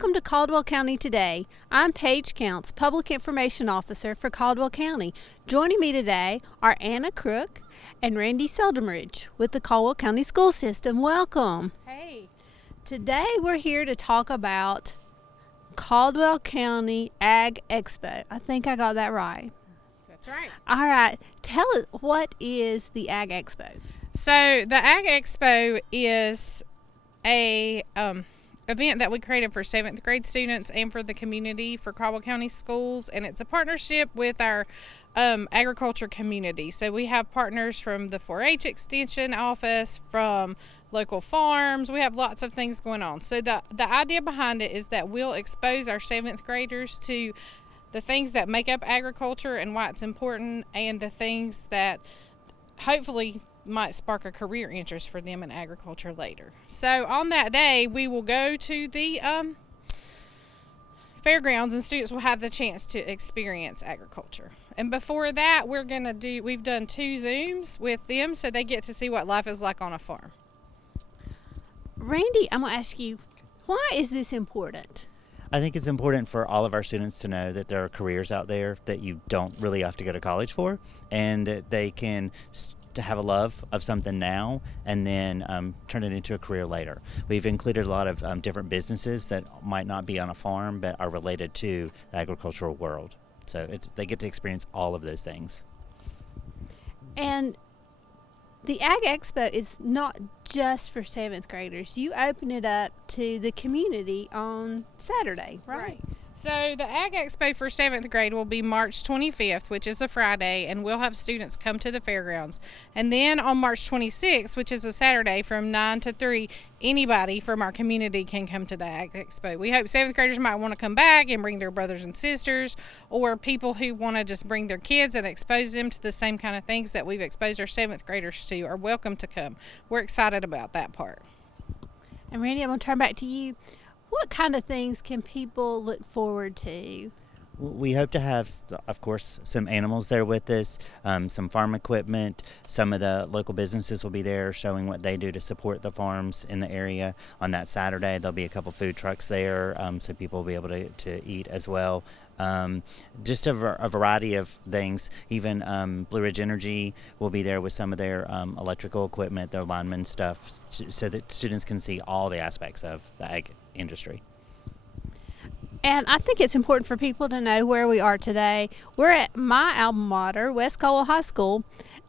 Welcome to Caldwell County Today. I'm Paige Counts, Public Information Officer for Caldwell County. Joining me today are Anna Crook and Randy Seldomridge with the Caldwell County School System. Welcome. Hey. Today we're here to talk about Caldwell County Ag Expo. I think I got that right. That's right. All right. Tell us, what is the Ag Expo? So the Ag Expo is a event that we created for 7th grade students and for the community for Caldwell County schools, and it's a partnership with our agriculture community. So we have partners from the 4-H Extension office, from local farms. We have lots of things going on. So the idea behind it is that we'll expose our 7th graders to the things that make up agriculture and why it's important, and the things that hopefully might spark a career interest for them in agriculture later. So on that day, we will go to the fairgrounds, and students will have the chance to experience agriculture. And before that, we've done 2 Zooms with them, so they get to see what life is like on a farm. Randy, I'm going to ask you, why is this important? I think it's important for all of our students to know that there are careers out there that you don't really have to go to college for, and that they can to have a love of something now and then turn it into a career later. We've included a lot of different businesses that might not be on a farm but are related to the agricultural world. So they get to experience all of those things. And the Ag Expo is not just for 7th graders. You open it up to the community on Saturday, right? So the Ag Expo for 7th grade will be March 25th, which is a Friday, and we'll have students come to the fairgrounds. And then on March 26th, which is a Saturday, from 9 to 3, anybody from our community can come to the Ag Expo. We hope 7th graders might want to come back and bring their brothers and sisters, or people who want to just bring their kids and expose them to the same kind of things that we've exposed our 7th graders to are welcome to come. We're excited about that part. And Randy, I'm going to turn back to you. What kind of things can people look forward to? We hope to have, of course, some animals there with us, some farm equipment. Some of the local businesses will be there showing what they do to support the farms in the area. On that Saturday, there'll be a couple food trucks there, so people will be able to eat as well. Just a variety of things. Even Blue Ridge Energy will be there with some of their electrical equipment, their lineman stuff, so that students can see all the aspects of the ag industry. And I think it's important for people to know where we are today. We're at my alma mater, West Caldwell High School,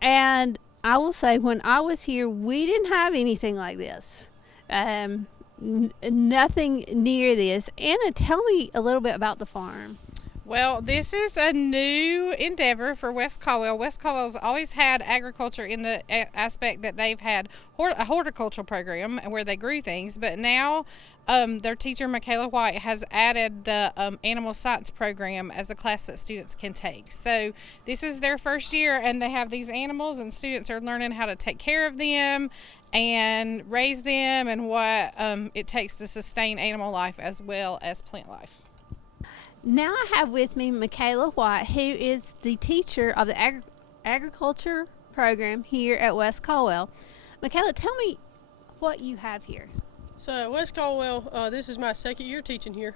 and I will say when I was here, we didn't have anything like this. Nothing near this. Anna, tell me a little bit about the farm. Well, this is a new endeavor for West Caldwell. West Caldwell's always had agriculture in the aspect that they've had a horticultural program where they grew things, but now their teacher, Michaela White, has added the animal science program as a class that students can take. So this is their first year, and they have these animals, and students are learning how to take care of them and raise them, and what it takes to sustain animal life as well as plant life. Now I have with me Michaela White, who is the teacher of the agriculture program here at West Caldwell. Michaela, tell me what you have here. So at West Caldwell, this is my 2nd year teaching here.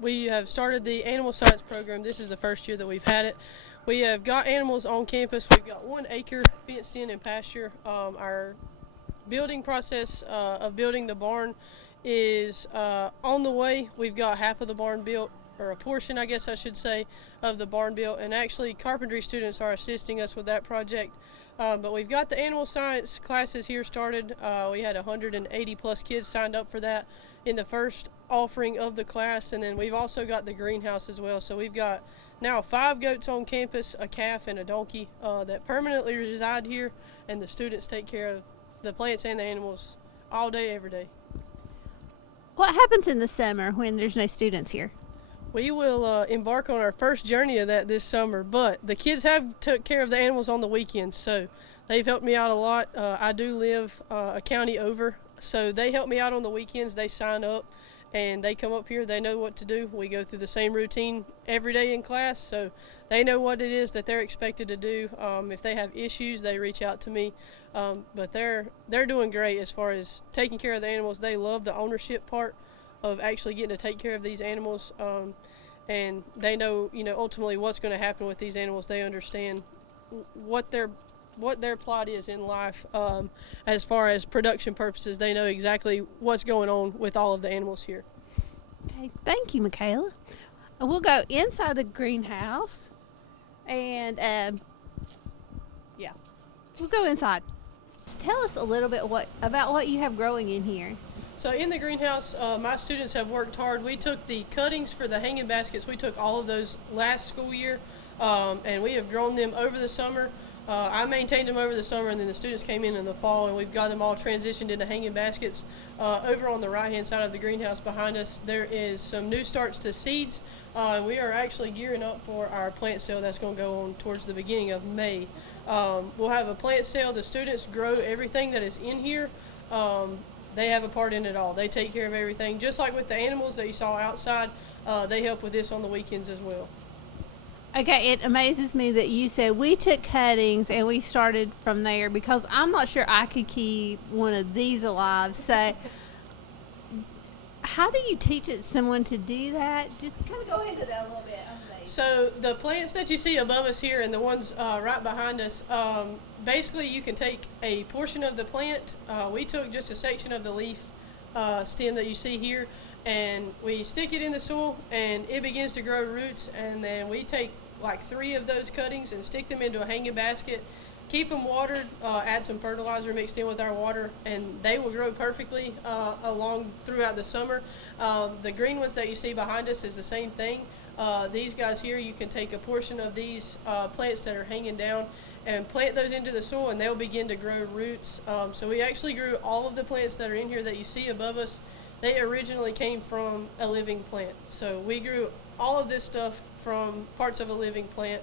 We have started the animal science program. This is the first year that we've had it. We have got animals on campus. We've got 1 acre fenced in and pasture. Our building process of building the barn is on the way. We've got half of the barn built, or a portion, I guess I should say, of the barn built, and actually carpentry students are assisting us with that project. But we've got the animal science classes here started. We had 180 plus kids signed up for that in the first offering of the class, and then we've also got the greenhouse as well. So we've got now 5 goats on campus, a calf and a donkey that permanently reside here, and the students take care of the plants and the animals all day, every day. What happens in the summer when there's no students here? We will embark on our first journey of that this summer, but the kids have took care of the animals on the weekends, so they've helped me out a lot. I do live a county over, so they help me out on the weekends. They sign up and they come up here. They know what to do. We go through the same routine every day in class, so they know what it is that they're expected to do. If they have issues, they reach out to me, but they're doing great as far as taking care of the animals. They love the ownership part of actually getting to take care of these animals. And they know, ultimately what's going to happen with these animals. They understand what their plot is in life. As far as production purposes, they know exactly what's going on with all of the animals here. Okay, thank you, Michaela. We'll go inside the greenhouse, and we'll go inside. Tell us a little bit about what you have growing in here. So in the greenhouse, my students have worked hard. We took the cuttings for the hanging baskets. We took all of those last school year, and we have grown them over the summer. I maintained them over the summer, and then the students came in the fall, and we've got them all transitioned into hanging baskets. Over on the right-hand side of the greenhouse behind us, there is some new starts to seeds. We are actually gearing up for our plant sale that's going to go on towards the beginning of May. We'll have a plant sale. The students grow everything that is in here. They have a part in it all. They take care of everything. Just like with the animals that you saw outside, they help with this on the weekends as well. Okay, it amazes me that you said we took cuttings and we started from there, because I'm not sure I could keep one of these alive. So how do you teach someone to do that? Just kind of go into that a little bit. So the plants that you see above us here and the ones right behind us, basically you can take a portion of the plant. We took just a section of the leaf stem that you see here, and we stick it in the soil, and it begins to grow roots. And then we take like 3 of those cuttings and stick them into a hanging basket, keep them watered, add some fertilizer mixed in with our water, and they will grow perfectly along throughout the summer. The green ones that you see behind us is the same thing. These guys here, you can take a portion of these plants that are hanging down and plant those into the soil, and they'll begin to grow roots. So we actually grew all of the plants that are in here that you see above us. They originally came from a living plant. So we grew all of this stuff from parts of a living plant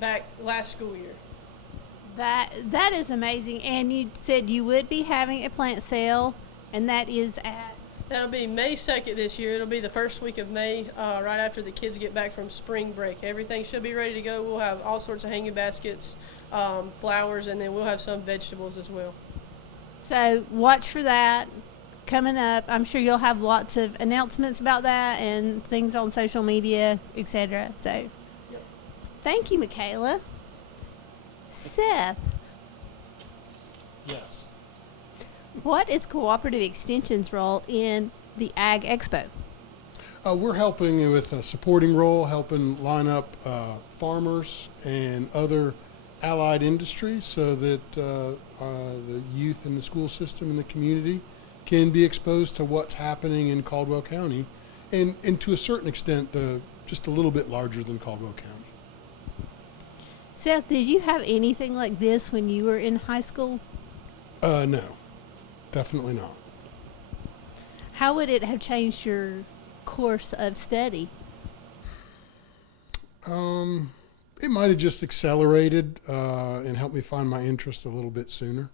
back last school year. That is amazing. And you said you would be having a plant sale, and that is at? That'll be May 2nd this year. It'll be the first week of May, right after the kids get back from spring break. Everything should be ready to go. We'll have all sorts of hanging baskets, flowers, and then we'll have some vegetables as well. So watch for that coming up. I'm sure you'll have lots of announcements about that and things on social media, etc. So Yep. Thank you, Michaela. Seth, Yes. what is Cooperative Extension's role in the Ag Expo? We're helping with a supporting role, helping line up farmers and other allied industries so that the youth in the school system and the community can be exposed to what's happening in Caldwell County, and to a certain extent, just a little bit larger than Caldwell County. Seth, did you have anything like this when you were in high school? No, definitely not. How would it have changed your course of study? It might have just accelerated and helped me find my interest a little bit sooner.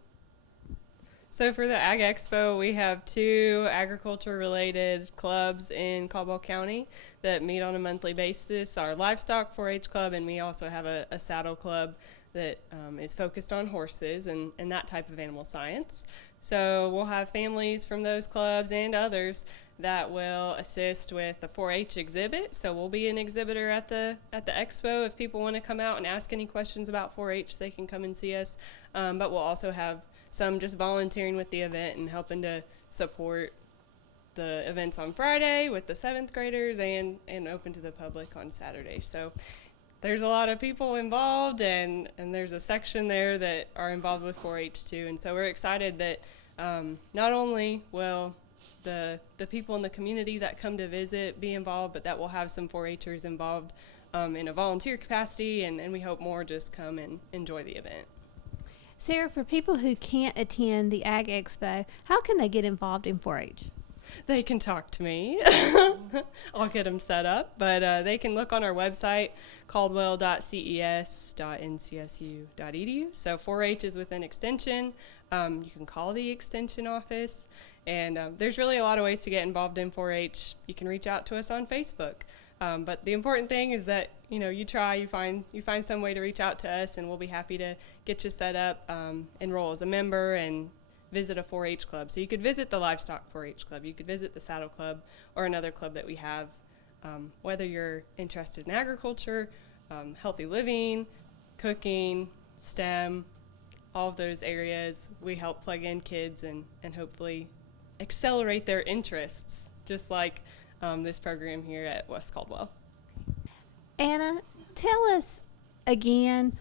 So for the Ag Expo, we have 2 agriculture-related clubs in Caldwell County that meet on a monthly basis. Our livestock 4-H club, and we also have a saddle club that is focused on horses and that type of animal science. So we'll have families from those clubs and others that will assist with the 4-H exhibit. So we'll be an exhibitor at the expo. If people want to come out and ask any questions about 4-H, they can come and see us. But we'll also have some just volunteering with the event and helping to support the events on Friday with the 7th graders and open to the public on Saturday. So there's a lot of people involved, and there's a section there that are involved with 4-H too. And so we're excited that not only will the people in the community that come to visit be involved, but that we'll have some 4-Hers involved in a volunteer capacity, and we hope more just come and enjoy the event. Sarah, for people who can't attend the Ag Expo, how can they get involved in 4-H? They can talk to me. I'll get them set up, but they can look on our website, caldwell.ces.ncsu.edu. So 4-H is within Extension. You can call the Extension office, and there's really a lot of ways to get involved in 4-H. You can reach out to us on Facebook. But the important thing is that you try, you find some way to reach out to us, and we'll be happy to get you set up, enroll as a member, and visit a 4-H club. So you could visit the livestock 4-H club, you could visit the saddle club, or another club that we have. Whether you're interested in agriculture, healthy living, cooking, STEM, all of those areas, we help plug in kids and hopefully accelerate their interests, just like this program here at West Caldwell. Anna, tell us again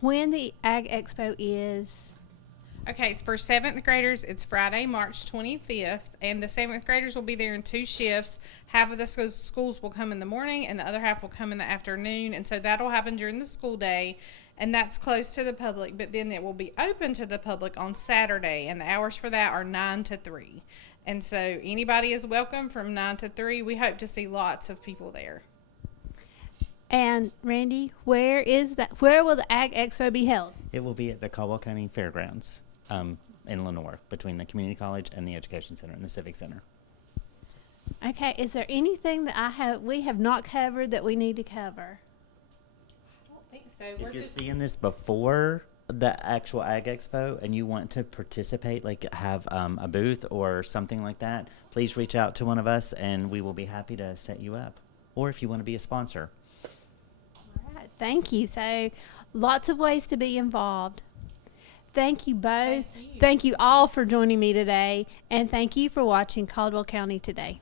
when the Ag Expo is. Okay, so for 7th graders, it's Friday, March 25th, and the 7th graders will be there in 2 shifts. Half of the schools will come in the morning, and the other half will come in the afternoon, and so that'll happen during the school day, and that's closed to the public, but then it will be open to the public on Saturday, and the hours for that are 9 to 3. And so anybody is welcome from 9 to 3. We hope to see lots of people there. And Randy, where will the Ag Expo be held? It will be at the Caldwell County Fairgrounds in Lenore, between the community college and the education center and the civic center. Okay, is there anything that we have not covered that we need to cover? I don't think so. If you're seeing this before the actual Ag Expo and you want to participate, like have a booth or something like that, please reach out to one of us and we will be happy to set you up. Or if you want to be a sponsor. All right, thank you. So lots of ways to be involved. Thank you both. Thank you all for joining me today, and thank you for watching Caldwell County Today.